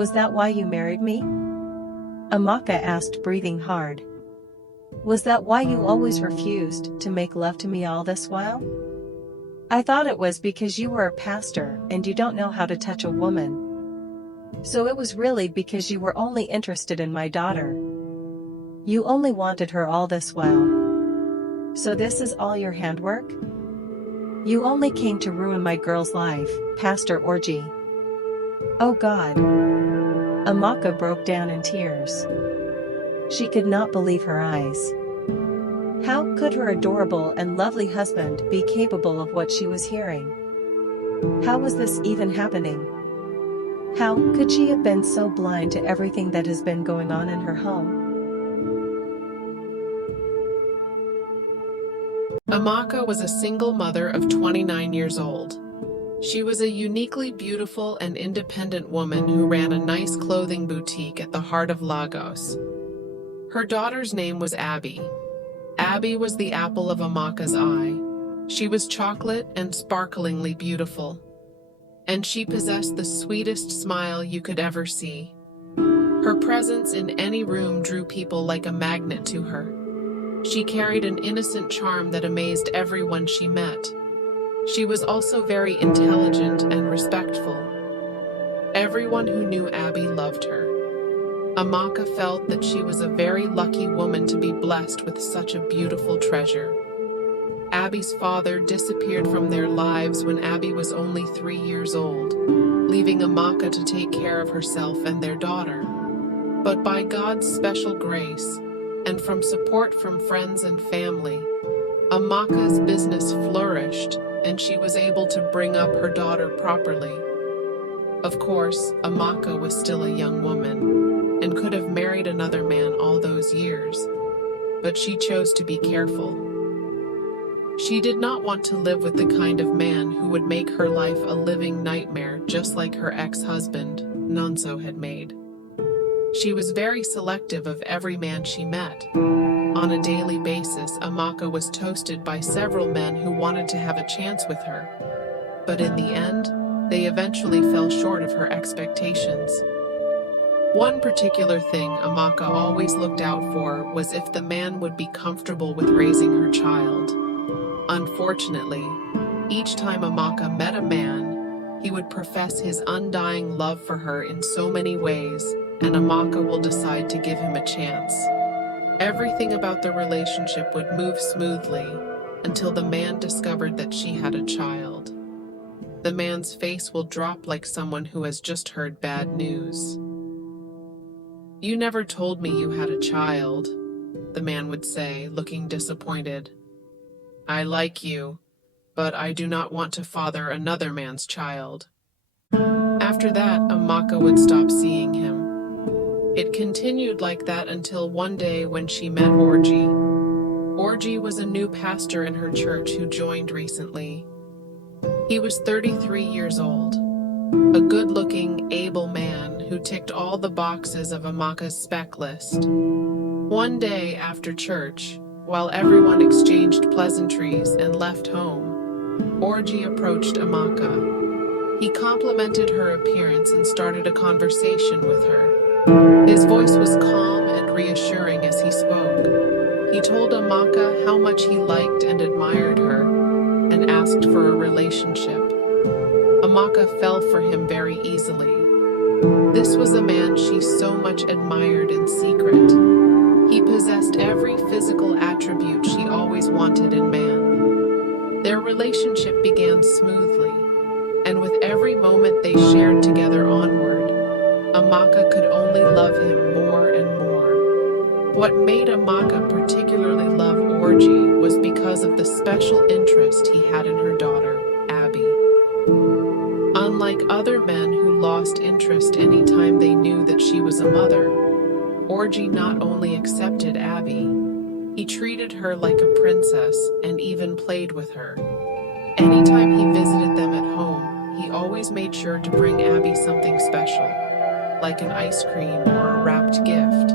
Was that why you married me? Amaka asked, breathing hard. Was that why you always refused to make love to me all this while? I thought it was because you were a pastor and you don't know how to touch a woman. So it was really because you were only interested in my daughter. You only wanted her all this while. So this is all your handwork? You only came to ruin my girl's life, Pastor Orgy. Oh God. Amaka broke down in tears. She could not believe her eyes. How could her adorable and lovely husband be capable of what she was hearing? How was this even happening? How could she have been so blind to everything that has been going on in her home? Amaka was a single mother of 29 years old. She was a uniquely beautiful and independent woman who ran a nice clothing boutique at the heart of Lagos. Her daughter's name was Abby. Abby was the apple of Amaka's eye. She was chocolate and sparklingly beautiful. And she possessed the sweetest smile you could ever see. Her presence in any room drew people like a magnet to her. She carried an innocent charm that amazed everyone she met. She was also very intelligent and respectful. Everyone who knew Abby loved her. Amaka felt that she was a very lucky woman to be blessed with such a beautiful treasure. Abby's father disappeared from their lives when Abby was only 3 years old, leaving Amaka to take care of herself and their daughter. But by God's special grace, and from support from friends and family, Amaka's business flourished and she was able to bring up her daughter properly. Of course, Amaka was still a young woman and could have married another man all those years, but she chose to be careful. She did not want to live with the kind of man who would make her life a living nightmare, just like her ex-husband, Nonso, had made. She was very selective of every man she met. On a daily basis, Amaka was toasted by several men who wanted to have a chance with her. But in the end, they eventually fell short of her expectations. One particular thing Amaka always looked out for was if the man would be comfortable with raising her child. Unfortunately, each time Amaka met a man, he would profess his undying love for her in so many ways, and Amaka will decide to give him a chance. Everything about the relationship would move smoothly until the man discovered that she had a child. The man's face will drop like someone who has just heard bad news. "You never told me you had a child," the man would say, looking disappointed. "I like you, but I do not want to father another man's child." After that, Amaka would stop seeing him. It continued like that until one day when she met Orgy. Orgy was a new pastor in her church who joined recently. He was 33 years old, a good-looking, able man who ticked all the boxes of Amaka's spec list. One day after church, while everyone exchanged pleasantries and left home, Orgy approached Amaka. He complimented her appearance and started a conversation with her. His voice was calm and reassuring as he spoke. He told Amaka how much he liked and admired her, and asked for a relationship. Amaka fell for him very easily. This was a man she so much admired in secret. He possessed every physical attribute she always wanted in man. Their relationship began smoothly, and with every moment they shared together onward, Amaka could only love him more and more. What made Amaka particularly love Orgy was because of the special interest he had in her daughter, Abby. Unlike other men who lost interest any time they knew that she was a mother, Orgy not only accepted Abby, he treated her like a princess and even played with her. Anytime he visited them at home, he always made sure to bring Abby something special, like an ice cream or a wrapped gift.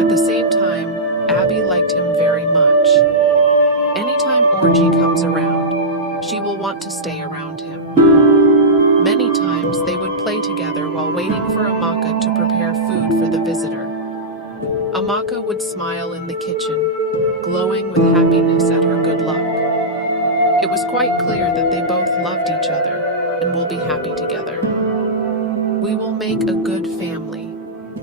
At the same time, Abby liked him very much. Anytime Orgy comes around, she will want to stay around him. Many times they would play together while while waiting for Amaka to prepare food for the visitor. Amaka would smile in the kitchen, glowing with happiness at her good luck. It was quite clear that they both loved each other and will be happy together. We will make a good family,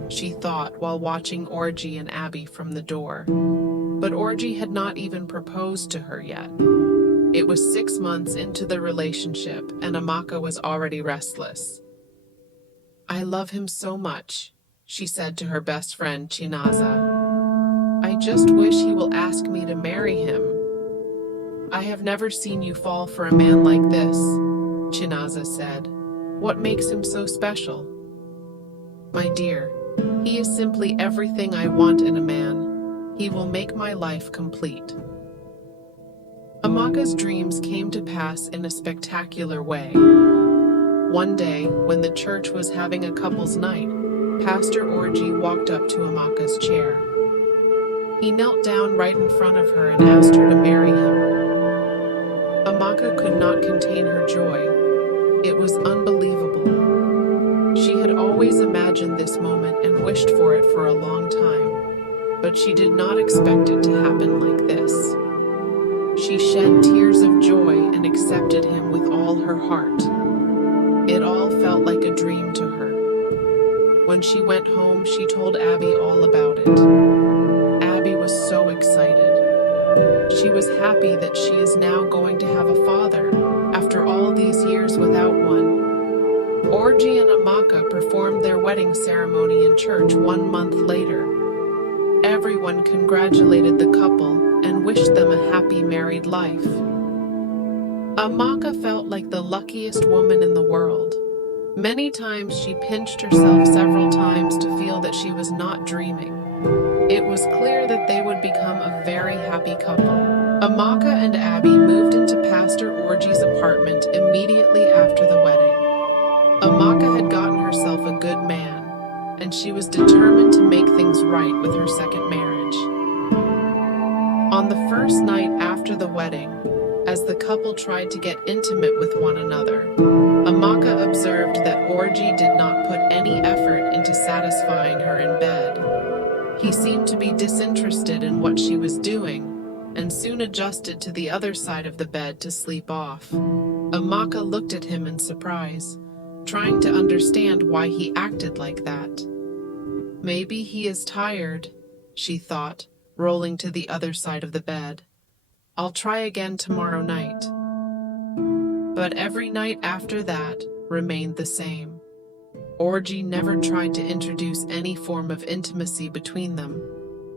she thought while watching Orji and Abby from the door. But Orji had not even proposed to her yet. It was 6 months into the relationship and Amaka was already restless. "I love him so much," she said to her best friend Chinaza. "I just wish he will ask me to marry him." "I have never seen you fall for a man like this," Chinaza said. "What makes him so special?" "My dear, he is simply everything I want in a man. He will make my life complete." Amaka's dreams came to pass in a spectacular way. One day, when the church was having a couple's night, Pastor Orji walked up to Amaka's chair. He knelt down right in front of her and asked her to marry him. Amaka could not contain her joy. It was unbelievable. She had always imagined this moment and wished for it for a long time, but she did not expect it to happen like this. She shed tears of joy and accepted him with all her heart. It all felt like a dream to her. When she went home, she told Abby all about it. Abby was so excited. She was happy that she is now going to have a father, after all these years without one. Orji and Amaka performed their wedding ceremony in church 1 month later. Everyone congratulated the couple and wished them a happy married life. Amaka felt like the luckiest woman in the world. Many times she pinched herself several times to feel that she was not dreaming. It was clear that they would become a very happy couple. Amaka and Abby moved into Pastor Orji's apartment immediately after the wedding. Amaka had gotten herself a good man, and she was determined to make things right with her second marriage. On the first night after the wedding, as the couple tried to get intimate with one another, Amaka observed that Orji did not put any effort into satisfying her in bed. He seemed to be disinterested in what she was doing, and soon adjusted to the other side of the bed to sleep off. Amaka looked at him in surprise, trying to understand why he acted like that. Maybe he is tired, she thought, rolling to the other side of the bed. I'll try again tomorrow night. But every night after that remained the same. Orji never tried to introduce any form of intimacy between them,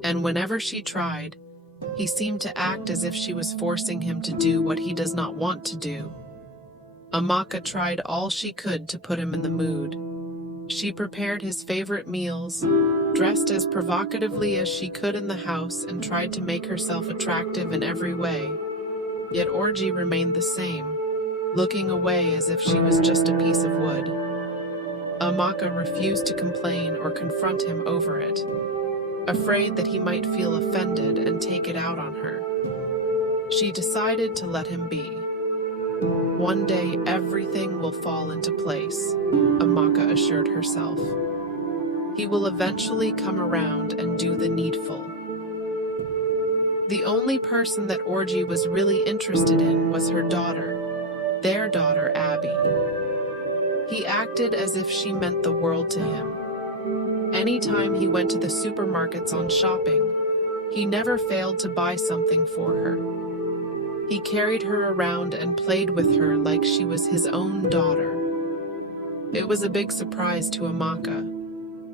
and whenever she tried, he seemed to act as if she was forcing him to do what he does not want to do. Amaka tried all she could to put him in the mood. She prepared his favorite meals, dressed as provocatively as she could in the house, and tried to make herself attractive in every way. Yet Orji remained the same, looking away as if she was just a piece of wood. Amaka refused to complain or confront him over it, afraid that he might feel offended and take it out on her. She decided to let him be. One day everything will fall into place, Amaka assured herself. He will eventually come around and do the needful. The only person that Orji was really interested in was her daughter, their daughter Abby. He acted as if she meant the world to him. Anytime he went to the supermarkets on shopping, he never failed to buy something for her. He carried her around and played with her like she was his own daughter. It was a big surprise to Amaka.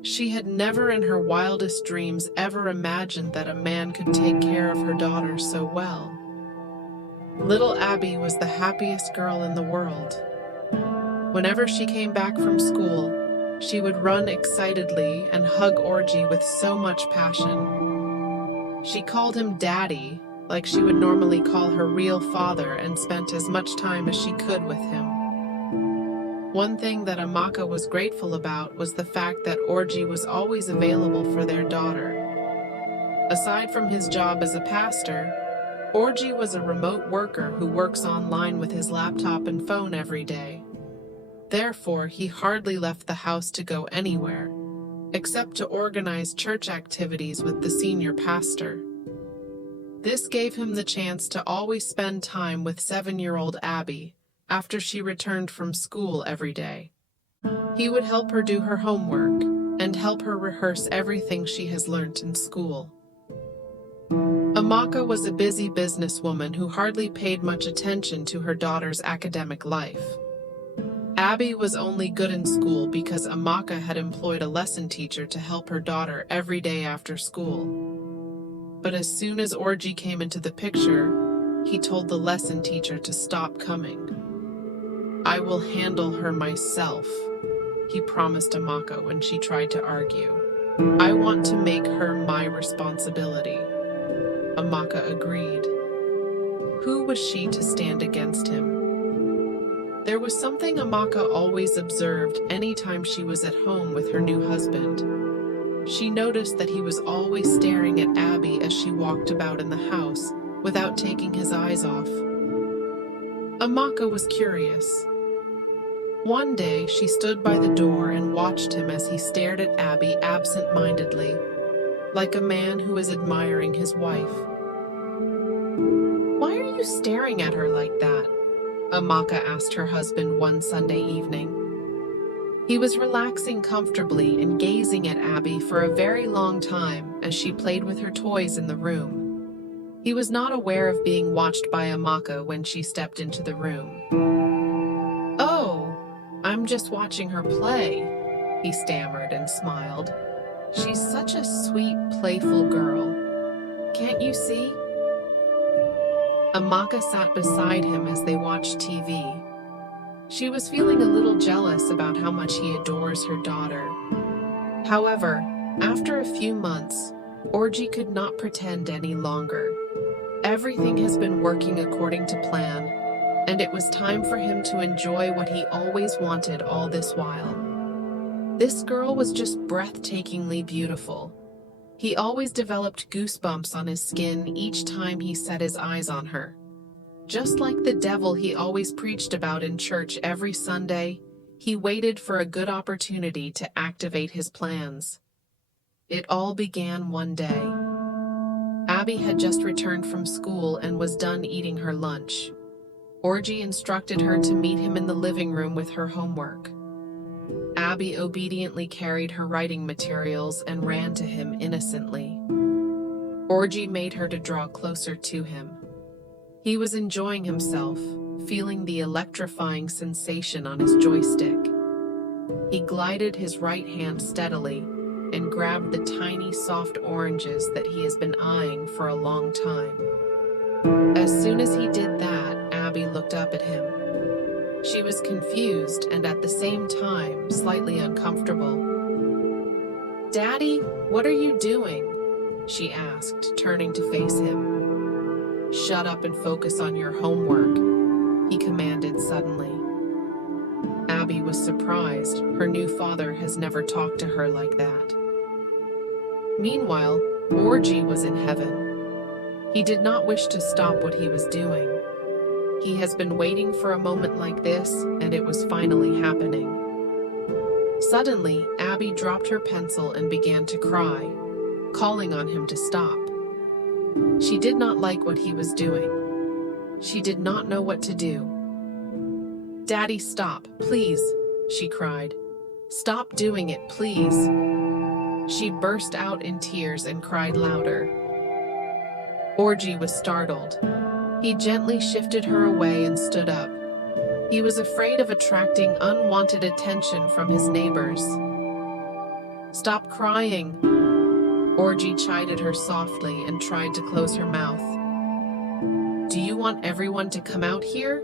She had never in her wildest dreams ever imagined that a man could take care of her daughter so well. Little Abby was the happiest girl in the world. Whenever she came back from school, she would run excitedly and hug Orji with so much passion. She called him Daddy, like she would normally call her real father, and spent as much time as she could with him. One thing that Amaka was grateful about was the fact that Orji was always available for their daughter. Aside from his job as a pastor, Orji was a remote worker who works online with his laptop and phone every day. Therefore, he hardly left the house to go anywhere, except to organize church activities with the senior pastor. This gave him the chance to always spend time with 7-year-old Abby after she returned from school every day. He would help her do her homework and help her rehearse everything she has learnt in school. Amaka was a busy businesswoman who hardly paid much attention to her daughter's academic life. Abby was only good in school because Amaka had employed a lesson teacher to help her daughter every day after school. But as soon as Orji came into the picture, he told the lesson teacher to stop coming. "I will handle her myself," he promised Amaka when she tried to argue. "I want to make her my responsibility." Amaka agreed. Who was she to stand against him? There was something Amaka always observed anytime she was at home with her new husband. She noticed that he was always staring at Abby as she walked about in the house without taking his eyes off. Amaka was curious. One day, she stood by the door and watched him as he stared at Abby absent-mindedly, like a man who is admiring his wife. "Why are you staring at her like that?" Amaka asked her husband one Sunday evening. He was relaxing comfortably and gazing at Abby for a very long time as she played with her toys in the room. He was not aware of being watched by Amaka when she stepped into the room. "Oh, I'm just watching her play," he stammered and smiled. "She's such a sweet, playful girl. Can't you see?" Amaka sat beside him as they watched TV. She was feeling a little jealous about how much he adores her daughter. However, after a few months, Orji could not pretend any longer. Everything has been working according to plan, and it was time for him to enjoy what he always wanted all this while. This girl was just breathtakingly beautiful. He always developed goosebumps on his skin each time he set his eyes on her. Just like the devil he always preached about in church every Sunday, he waited for a good opportunity to activate his plans. It all began one day. Abby had just returned from school and was done eating her lunch. Orji instructed her to meet him in the living room with her homework. Abby obediently carried her writing materials and ran to him innocently. Orji made her to draw closer to him. He was enjoying himself, feeling the electrifying sensation on his joystick. He glided his right hand steadily and grabbed the tiny soft oranges that he has been eyeing for a long time. As soon as he did that, Abby looked up at him. She was confused and at the same time slightly uncomfortable. "Daddy, what are you doing?" she asked, turning to face him. "Shut up and focus on your homework," he commanded suddenly. Abby was surprised. Her new father has never talked to her like that. Meanwhile, Orji was in heaven. He did not wish to stop what he was doing. He has been waiting for a moment like this, and it was finally happening. Suddenly, Abby dropped her pencil and began to cry, calling on him to stop. She did not like what he was doing. She did not know what to do. "Daddy, stop, please," she cried. "Stop doing it, please." She burst out in tears and cried louder. Orji was startled. He gently shifted her away and stood up. He was afraid of attracting unwanted attention from his neighbors. "Stop crying," Orji chided her softly and tried to close her mouth. "Do you want everyone to come out here?"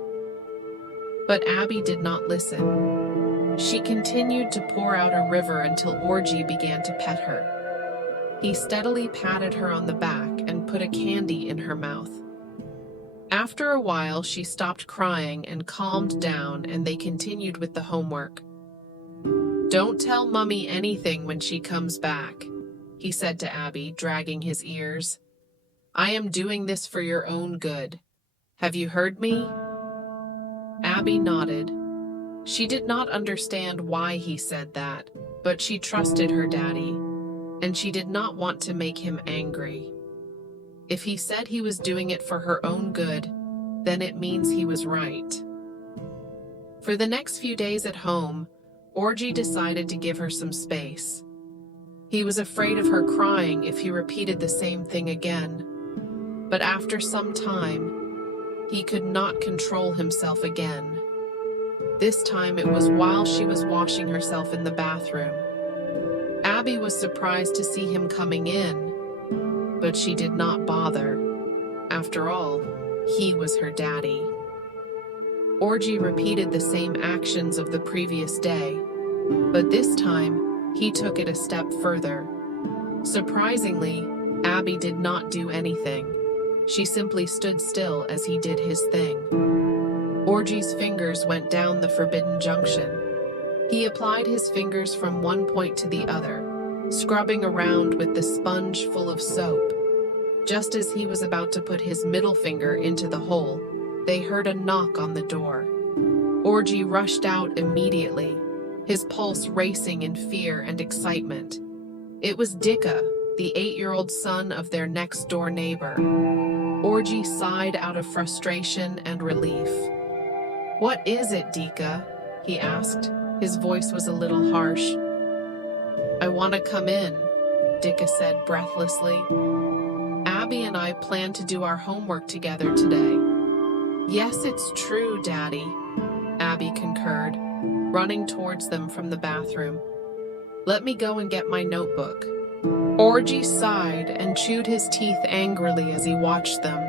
But Abby did not listen. She continued to pour out a river until Orji began to pet her. He steadily patted her on the back and put a candy in her mouth. After a while, she stopped crying and calmed down, and they continued with the homework. "Don't tell Mummy anything when she comes back," he said to Abby, dragging his ears. "I am doing this for your own good. Have you heard me?" Abby nodded. She did not understand why he said that, but she trusted her daddy, and she did not want to make him angry. If he said he was doing it for her own good, then it means he was right. For the next few days at home, Orgy decided to give her some space. He was afraid of her crying if he repeated the same thing again. But after some time, he could not control himself again. This time it was while she was washing herself in the bathroom. Abby was surprised to see him coming in, but she did not bother. After all, he was her daddy. Orgy repeated the same actions of the previous day, but this time, he took it a step further. Surprisingly, Abby did not do anything. She simply stood still as he did his thing. Orgy's fingers went down the forbidden junction. He applied his fingers from one point to the other, scrubbing around with the sponge full of soap. Just as he was about to put his middle finger into the hole, they heard a knock on the door. Orgy rushed out immediately, his pulse racing in fear and excitement. It was Dicka, the 8-year-old son of their next-door neighbor. Orgy sighed out of frustration and relief. "What is it, Dicka?" he asked. His voice was a little harsh. "I want to come in," Dicka said breathlessly. "Abby and I plan to do our homework together today." "Yes, it's true, Daddy," Abby concurred, running towards them from the bathroom. "Let me go and get my notebook." Orgy sighed and chewed his teeth angrily as he watched them.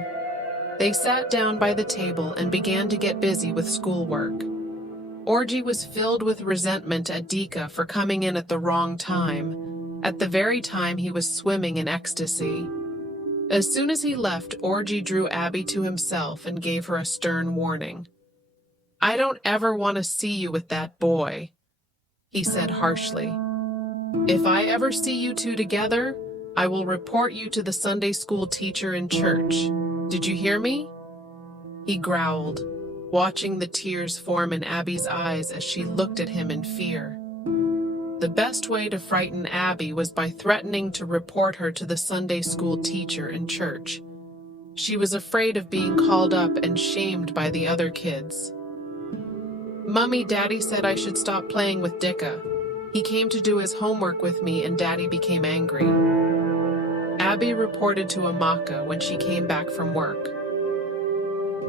They sat down by the table and began to get busy with schoolwork. Orgy was filled with resentment at Dicka for coming in at the wrong time, at the very time he was swimming in ecstasy. As soon as he left, Orgy drew Abby to himself and gave her a stern warning. "I don't ever want to see you with that boy," he said harshly. "If I ever see you two together, I will report you to the Sunday school teacher in church. Did you hear me?" He growled, watching the tears form in Abby's eyes as she looked at him in fear. The best way to frighten Abby was by threatening to report her to the Sunday school teacher in church. She was afraid of being called up and shamed by the other kids. "Mummy, Daddy said I should stop playing with Dicka. He came to do his homework with me and Daddy became angry." Abby reported to Amaka when she came back from work.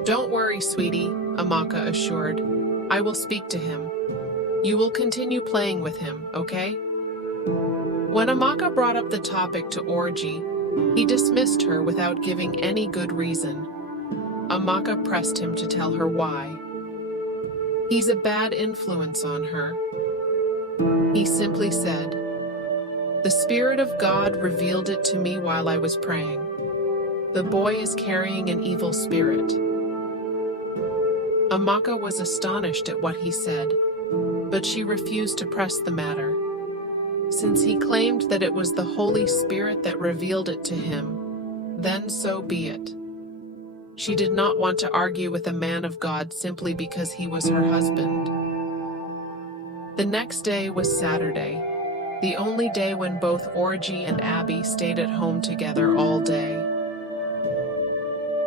"Don't worry, sweetie," Amaka assured. "I will speak to him. You will continue playing with him, okay?" When Amaka brought up the topic to Orgy, he dismissed her without giving any good reason. Amaka pressed him to tell her why. "He's a bad influence on her," he simply said. "The Spirit of God revealed it to me while I was praying. The boy is carrying an evil spirit." Amaka was astonished at what he said, but she refused to press the matter. Since he claimed that it was the Holy Spirit that revealed it to him, then so be it. She did not want to argue with a man of God simply because he was her husband. The next day was Saturday, the only day when both Orgy and Abby stayed at home together all day.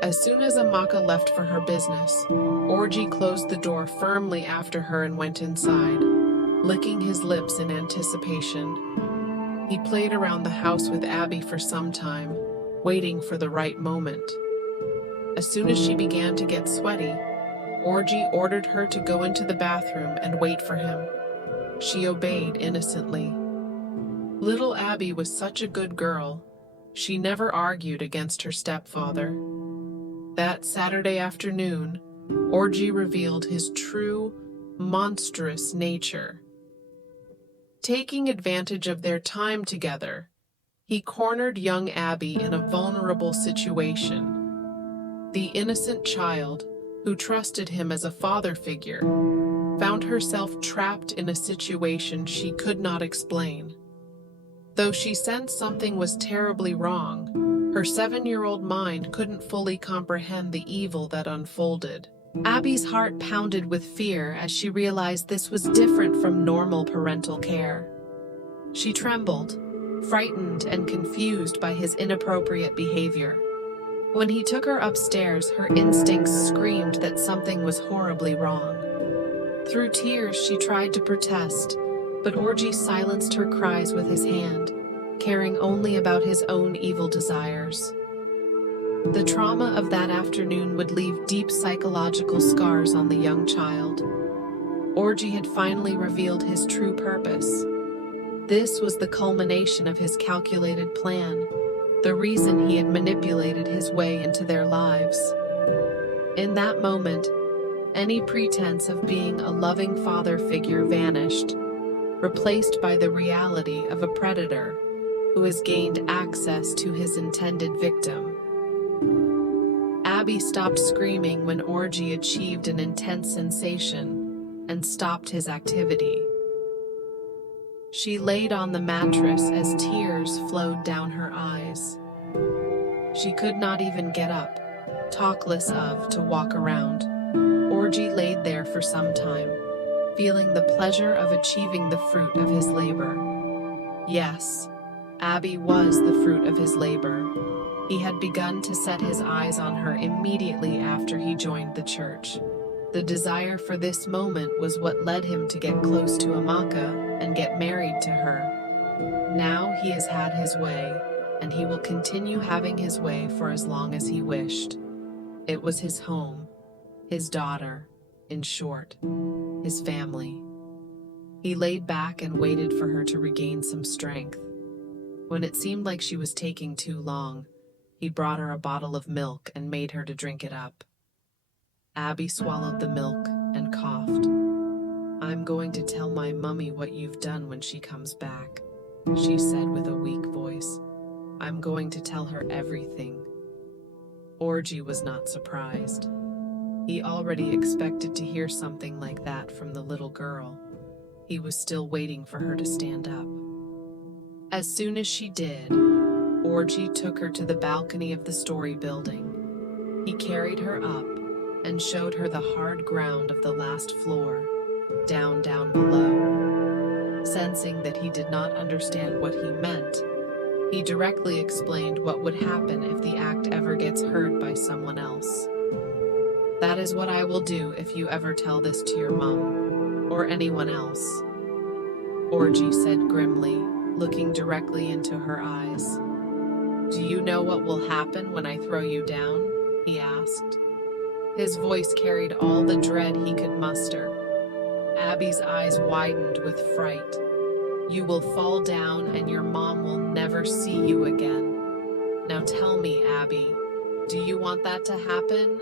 As soon as Amaka left for her business, Orgy closed the door firmly after her and went inside, licking his lips in anticipation. He played around the house with Abby for some time, waiting for the right moment. As soon as she began to get sweaty, Orgy ordered her to go into the bathroom and wait for him. She obeyed innocently. Little Abby was such a good girl. She never argued against her stepfather. That Saturday afternoon, Orgy revealed his true, monstrous nature. Taking advantage of their time together, he cornered young Abby in a vulnerable situation. The innocent child, who trusted him as a father figure, found herself trapped in a situation she could not explain. Though she sensed something was terribly wrong, her 7-year-old mind couldn't fully comprehend the evil that unfolded. Abby's heart pounded with fear as she realized this was different from normal parental care. She trembled, frightened and confused by his inappropriate behavior. When he took her upstairs, her instincts screamed that something was horribly wrong. Through tears, she tried to protest, but Orgy silenced her cries with his hand, caring only about his own evil desires. The trauma of that afternoon would leave deep psychological scars on the young child. Orgy had finally revealed his true purpose. This was the culmination of his calculated plan, the reason he had manipulated his way into their lives. In that moment, any pretense of being a loving father figure vanished, replaced by the reality of a predator who has gained access to his intended victim. Abby stopped screaming when Orgy achieved an intense sensation and stopped his activity. She laid on the mattress as tears flowed down her eyes. She could not even get up, talkless of to walk around. Orgy laid there for some time, feeling the pleasure of achieving the fruit of his labor. Yes, Abby was the fruit of his labor. He had begun to set his eyes on her immediately after he joined the church. The desire for this moment was what led him to get close to Amaka and get married to her. Now he has had his way, and he will continue having his way for as long as he wished. It was his home, his daughter, in short, his family. He laid back and waited for her to regain some strength. When it seemed like she was taking too long, he brought her a bottle of milk and made her to drink it up. Abby swallowed the milk and coughed. "I'm going to tell my mummy what you've done when she comes back," she said with a weak voice. "I'm going to tell her everything." Orgy was not surprised. He already expected to hear something like that from the little girl. He was still waiting for her to stand up. As soon as she did, Orgy took her to the balcony of the story building. He carried her up and showed her the hard ground of the last floor, down below. Sensing that he did not understand what he meant, he directly explained what would happen if the act ever gets heard by someone else. "That is what I will do if you ever tell this to your mom, or anyone else," Orgy said grimly, looking directly into her eyes. "Do you know what will happen when I throw you down?" he asked. His voice carried all the dread he could muster. Abby's eyes widened with fright. "You will fall down and your mom will never see you again. Now tell me, Abby, do you want that to happen,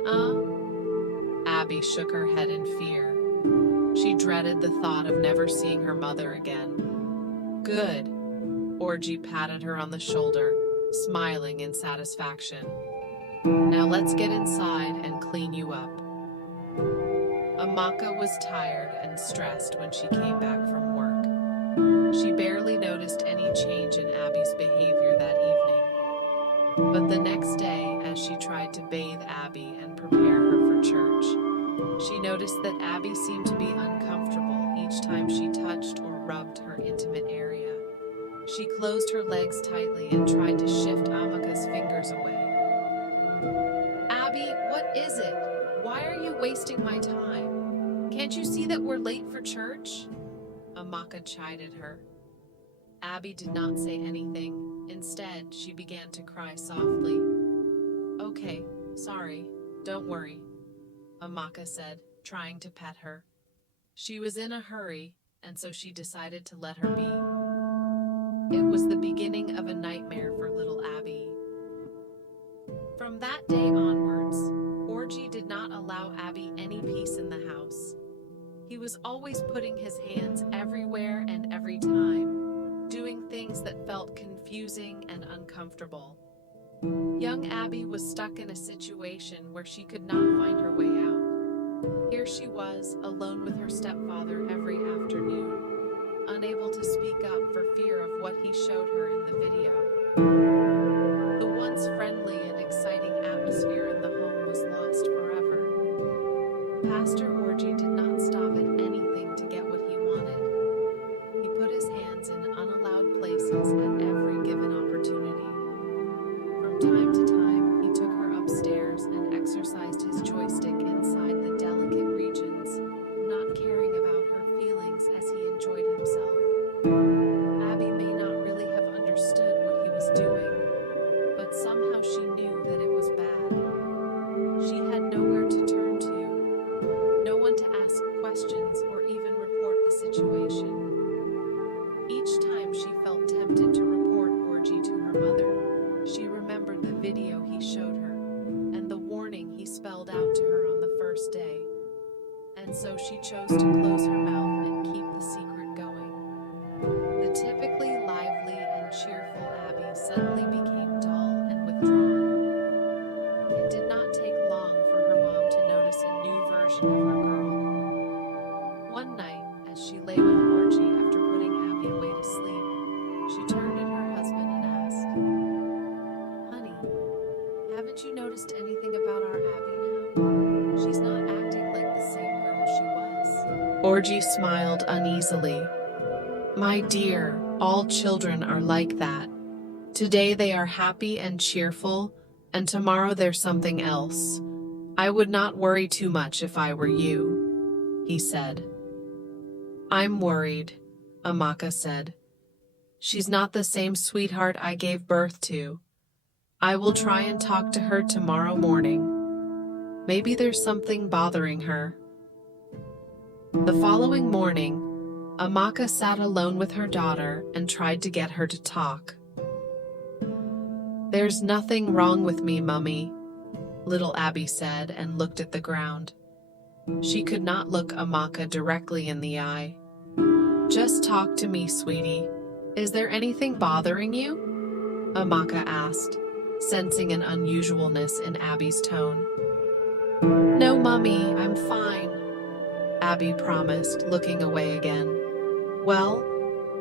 Abby shook her head in fear. She dreaded the thought of never seeing her mother again. "Good." Orgy patted her on the shoulder, smiling in satisfaction. "Now let's get inside and clean you up." Amaka was tired and stressed when she came back from work. She barely noticed any change in Abby's behavior that evening. But the next day, as she tried to bathe Abby and prepare her for church, she noticed that Abby seemed to be uncomfortable each time she touched or rubbed her intimate area. She closed her legs tightly and tried to shift Amaka's fingers away. "Abby, what is it? Why are you wasting my time? Can't you see that we're late for church?" Amaka chided her. Abby did not say anything. Instead, she began to cry softly. "Okay, sorry, don't worry," Amaka said, trying to pet her. She was in a hurry, and so she decided to let her be. It was the beginning of a nightmare for little Abby. From that day onwards, Orgy did not allow Abby any peace in the house. He was always putting his hands everywhere and every time, doing things that felt confusing and uncomfortable. Young Abby was stuck in a situation where she could not find her way out. Here she was, alone with her stepfather every afternoon, unable to speak up for fear of what he showed her in the video. The once friendly and exciting atmosphere in the home was lost forever. classes at every given opportunity. From time to time, he took her upstairs and exercised his joystick inside the delicate regions, not caring about her feelings as he enjoyed himself. Abby may not really have understood what he was doing, but somehow she knew that it was bad. She had nowhere to turn to, no one to ask questions or even report the situation. Each time she felt tempted to report Orgy to her mother, she remembered the video he showed her and the warning he spelled out to her on the first day. And so she chose to close her mouth and keep the secret going. The typically lively and cheerful Abby suddenly became dull and withdrawn. It did not take long for her mom to notice a new version of her girl. One night, as she lay with Orgy after putting Abby away to sleep, she turned at her husband and asked, "Honey, haven't you noticed anything about our Abby now? She's not acting like the same girl she was." Orgy smiled uneasily. "My dear, all children are like that. Today they are happy and cheerful, and tomorrow they're something else. I would not worry too much if I were you," he said. "I'm worried," Amaka said. "She's not the same sweetheart I gave birth to. I will try and talk to her tomorrow morning. Maybe there's something bothering her." The following morning, Amaka sat alone with her daughter and tried to get her to talk. "There's nothing wrong with me, Mummy," little Abby said and looked at the ground. She could not look Amaka directly in the eye. "Just talk to me, sweetie. Is there anything bothering you?" Amaka asked, sensing an unusualness in Abby's tone. "No, Mummy, I'm fine," Abby promised, looking away again. "Well,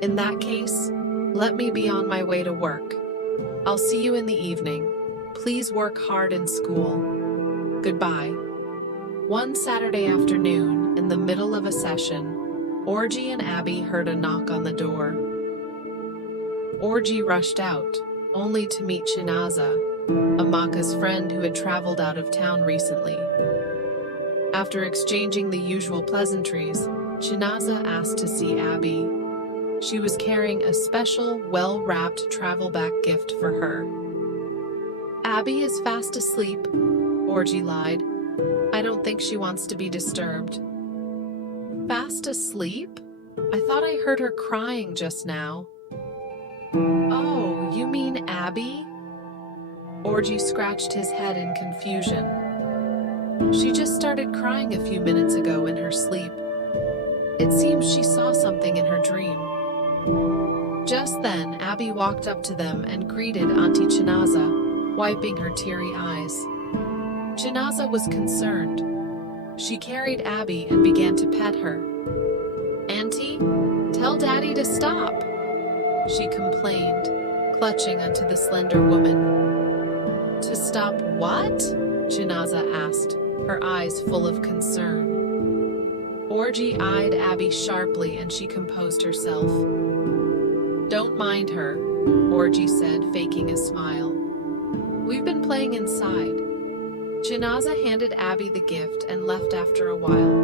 in that case, let me be on my way to work. I'll see you in the evening. Please work hard in school. Goodbye." One Saturday afternoon, in the middle of a session, Orgy and Abby heard a knock on the door. Orgy rushed out, only to meet Shinaza, Amaka's friend who had traveled out of town recently. After exchanging the usual pleasantries, Shinaza asked to see Abby. She was carrying a special, well-wrapped travel bag gift for her. "Abby is fast asleep," Orgy lied. "I don't think she wants to be disturbed." "Fast asleep? I thought I heard her crying just now." "Oh, you mean Abby?" Orgy scratched his head in confusion. "She just started crying a few minutes ago in her sleep. It seems she saw something in her dream." Just then, Abby walked up to them and greeted Auntie Chinaza, wiping her teary eyes. Chinaza was concerned. She carried Abby and began to pet her. "Auntie, tell Daddy to stop," she complained, clutching onto the slender woman. "To stop what?" Chinaza asked, her eyes full of concern. Orgy eyed Abby sharply and she composed herself. "Don't mind her," Orgy said, faking a smile. "We've been playing inside." Chinaza handed Abby the gift and left after a while.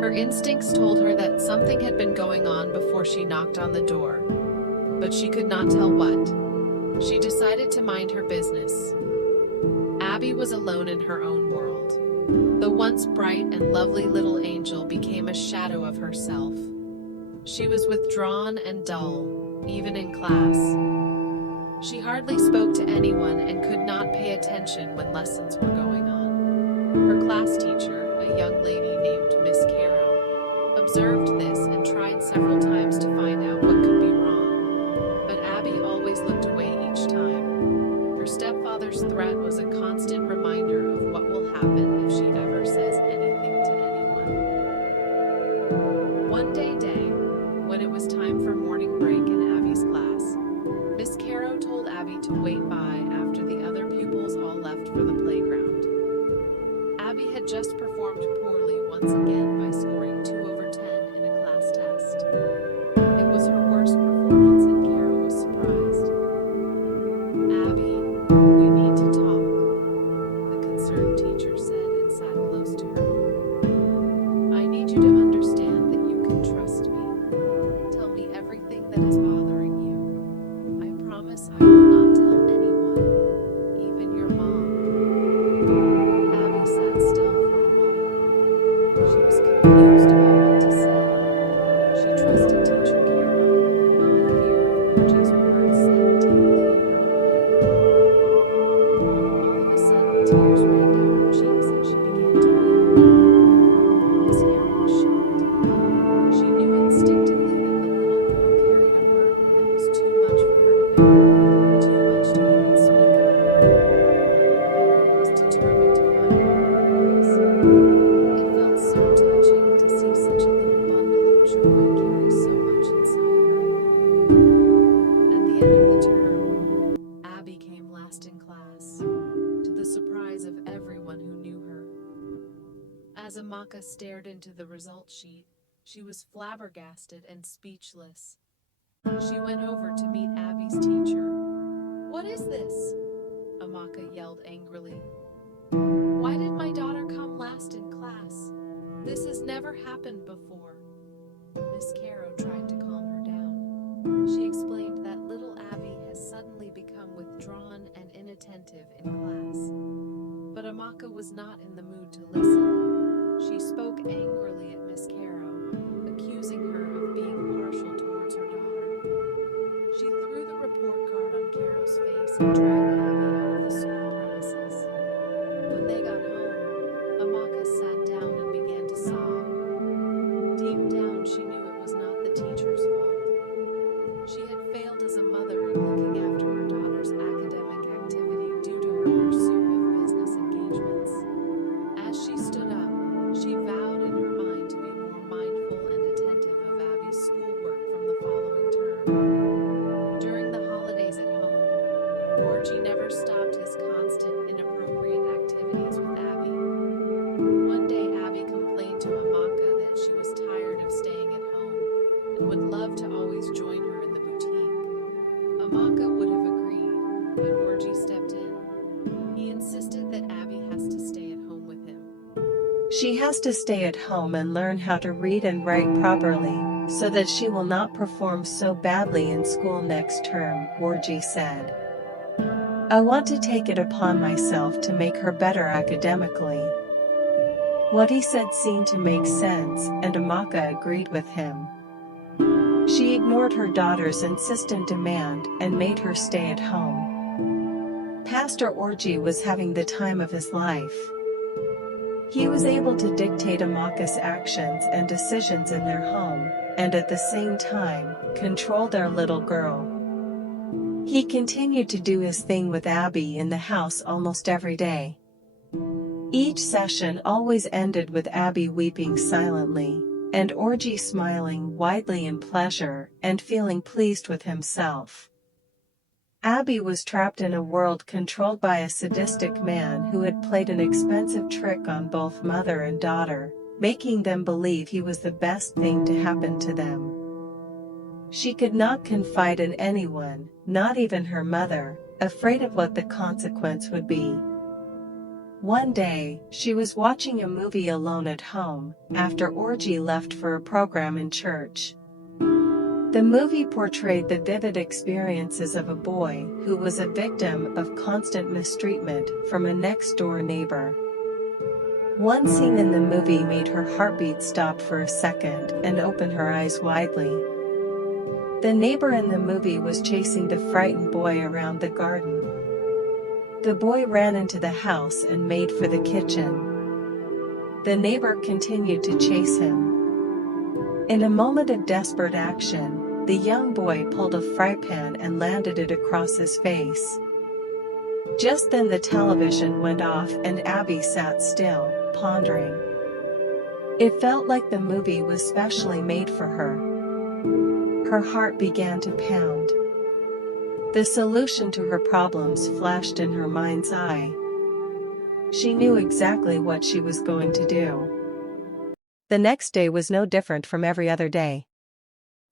Her instincts told her that something had been going on before she knocked on the door, but she could not tell what. She decided to mind her business. Abby was alone in her own world. The once bright and lovely little angel became a shadow of herself. She was withdrawn and dull, even in class. She hardly spoke to anyone and could not pay attention when lessons were going on. Her class teacher, a young lady named Miss Caro, observed this and tried several times to find out what could be wrong, but Abby always looked away each time. Her stepfather's threat was a constant reminder of what will happen if she ever says anything to anyone. One day, when it was time for morning break in Abby's class, Miss Caro told Abby to wait by after the other pupils all left for the playground. Abby had just performed poorly once again by scoring 2 over 10 in a class test. It was her worst performance and Caro was surprised. end of the term, Abby came last in class, to the surprise of everyone who knew her. As Amaka stared into the result sheet, she was flabbergasted and speechless. She went over to meet Abby's teacher. "What is this?" Amaka yelled angrily. "Why did my daughter come last in class? This has never happened before." Miss Caro tried to calm her down. She explained that little Abby has suddenly become withdrawn and inattentive in class. But Amaka was not in the mood to listen. She spoke angrily at Miss Caro, accusing her of being partial towards her daughter. She threw the report card on Caro's face and dragged Abby out of the school premises. When they got home, Amaka sat down and began to sob. Deep down, she knew it was not the teacher's fault. She had failed as a mother in looking after her daughter's academic activity due to her pursuit of business engagements. As she stood up, she vowed in her mind to be more mindful and attentive of Abby's schoolwork from the following term. During the holidays at home, Orgy never stopped his constant inappropriate activities with Abby. One day, Abby complained to Amaka that she was tired of staying at home and would love to always join her in the boutique. Amaka would have agreed, but Orgy stepped in. He insisted that Abby has to stay at home with him. She has to stay at home and learn how to read and write properly, so that she will not perform so badly in school next term, Orgy said. I want to take it upon myself to make her better academically. What he said seemed to make sense, and Amaka agreed with him. She ignored her daughter's insistent demand and made her stay at home. Pastor Orgy was having the time of his life. He was able to dictate Amaka's actions and decisions in their home, and at the same time, control their little girl. He continued to do his thing with Abby in the house almost every day. Each session always ended with Abby weeping silently, and Orgy smiling widely in pleasure and feeling pleased with himself. Abby was trapped in a world controlled by a sadistic man who had played an expensive trick on both mother and daughter, making them believe he was the best thing to happen to them. She could not confide in anyone, not even her mother, afraid of what the consequence would be. One day, she was watching a movie alone at home, after Orgy left for a program in church. The movie portrayed the vivid experiences of a boy who was a victim of constant mistreatment from a next-door neighbor. One scene in the movie made her heartbeat stop for a second and open her eyes widely. The neighbor in the movie was chasing the frightened boy around the garden. The boy ran into the house and made for the kitchen. The neighbor continued to chase him. In a moment of desperate action, the young boy pulled a fry pan and landed it across his face. Just then the television went off and Abby sat still, pondering. It felt like the movie was specially made for her. Her heart began to pound. The solution to her problems flashed in her mind's eye. She knew exactly what she was going to do. The next day was no different from every other day.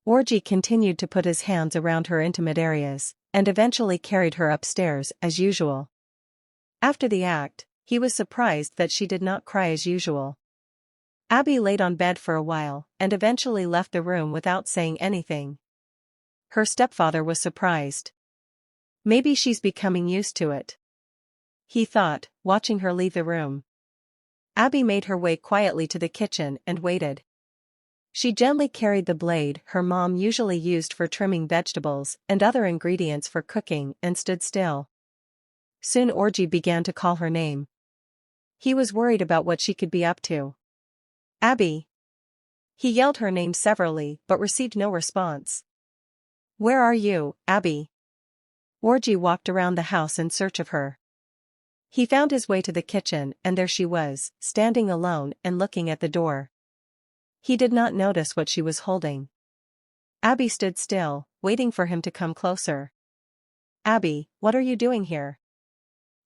Orgy continued to put his hands around her intimate areas, and eventually carried her upstairs as usual. After the act, he was surprised that she did not cry as usual. Abby laid on bed for a while, and eventually left the room without saying anything. Her stepfather was surprised. Maybe she's becoming used to it, he thought, watching her leave the room. Abby made her way quietly to the kitchen and waited. She gently carried the blade her mom usually used for trimming vegetables and other ingredients for cooking and stood still. Soon Orgy began to call her name. He was worried about what she could be up to. Abby. He yelled her name severally but received no response. Where are you, Abby? Orgy walked around the house in search of her. He found his way to the kitchen and there she was, standing alone and looking at the door. He did not notice what she was holding. Abby stood still, waiting for him to come closer. Abby, what are you doing here?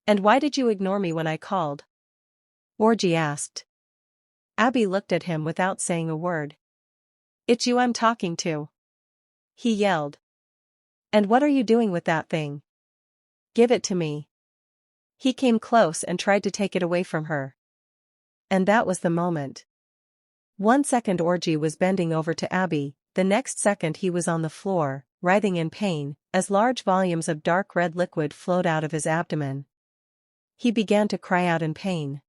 And why did you ignore me when I called? Orgy asked. Abby looked at him without saying a word. It's you I'm talking to, he yelled. And what are you doing with that thing? Give it to me. He came close and tried to take it away from her. And that was the moment. 1 second Orgy was bending over to Abby, the next second he was on the floor, writhing in pain, as large volumes of dark red liquid flowed out of his abdomen. He began to cry out in pain.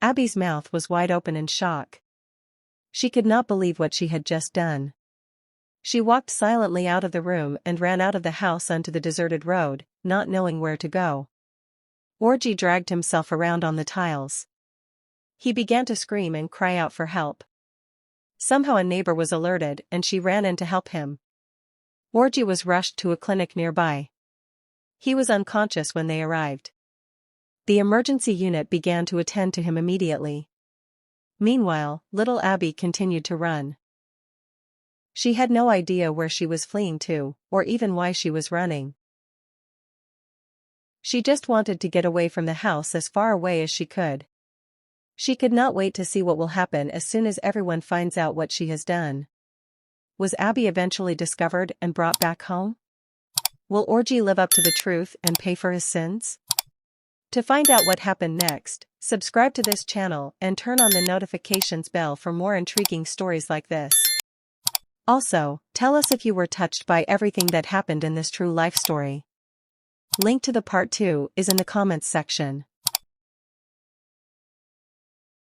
Abby's mouth was wide open in shock. She could not believe what she had just done. She walked silently out of the room and ran out of the house onto the deserted road, not knowing where to go. Orgy dragged himself around on the tiles. He began to scream and cry out for help. Somehow a neighbor was alerted and she ran in to help him. Orgy was rushed to a clinic nearby. He was unconscious when they arrived. The emergency unit began to attend to him immediately. Meanwhile, little Abby continued to run. She had no idea where she was fleeing to, or even why she was running. She just wanted to get away from the house as far away as she could. She could not wait to see what will happen as soon as everyone finds out what she has done. Was Abby eventually discovered and brought back home? Will Orgy live up to the truth and pay for his sins? To find out what happened next, subscribe to this channel and turn on the notifications bell for more intriguing stories like this. Also, tell us if you were touched by everything that happened in this true life story. Link to the part 2 is in the comments section.